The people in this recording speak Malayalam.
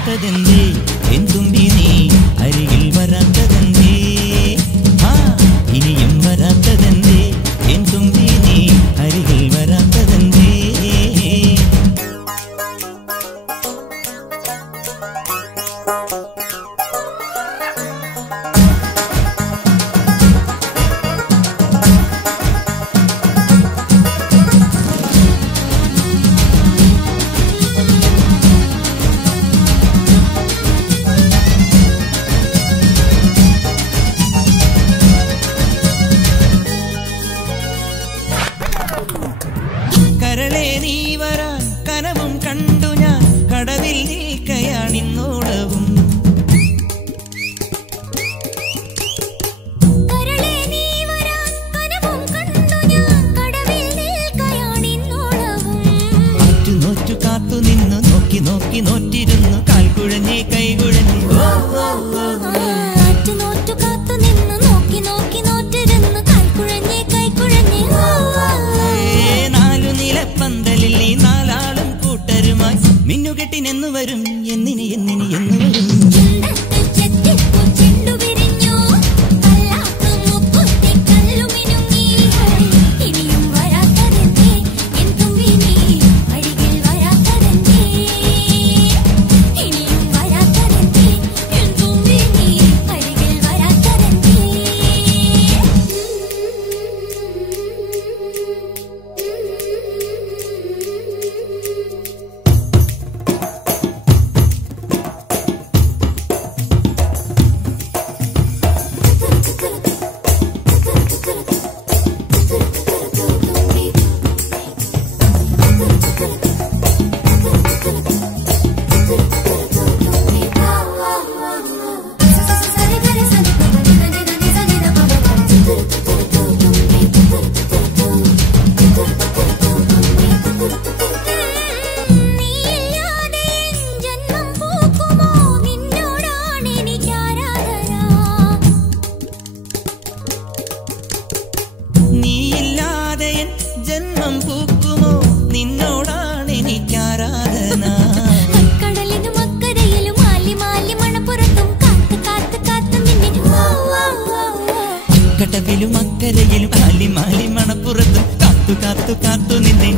വരാത്തതെന്തേ എൻ തുമ്പി നീ അരികിൽ വരാത്തതെന്തേ ഇനിയും വരാത്തതെന്തേ എൻ തുമ്പി നീ അരികിൽ വരാത്തതെന്തേ കരളേ നീ വരാൻ കനവും കണ്ടു ഞാൻ കടവിൽ നിൽക്കയാണിന്നോളവും നോറ്റു കാത്തു നിന്നു നോക്കി നോക്കി നോറ്റിരുന്നു കാൽക്കുഴഞ്ഞേ കൈകുഴഞ്ഞേ പന്തലിൽ നീ നാലാളും കൂട്ടരുമായി മിന്നുകെട്ടിനെന്നു വരും എന്നിനി എന്നിനി എന്നു വരും നീയില്ലാതെ എൻ ജന്മം പൂക്കുമോ നിന്നോടാണ് എനിക്കാരാധന കടലിനും അക്കരയിലും ആലി മാലി മണപ്പുറത്തും കാത്തു കാത്തു കാത്തു നിന്നെ കടവിലും അക്കരയിലും ആലി മാലി മണപ്പുറത്തും കാത്തു കാത്തു കാത്തു നിന്നെ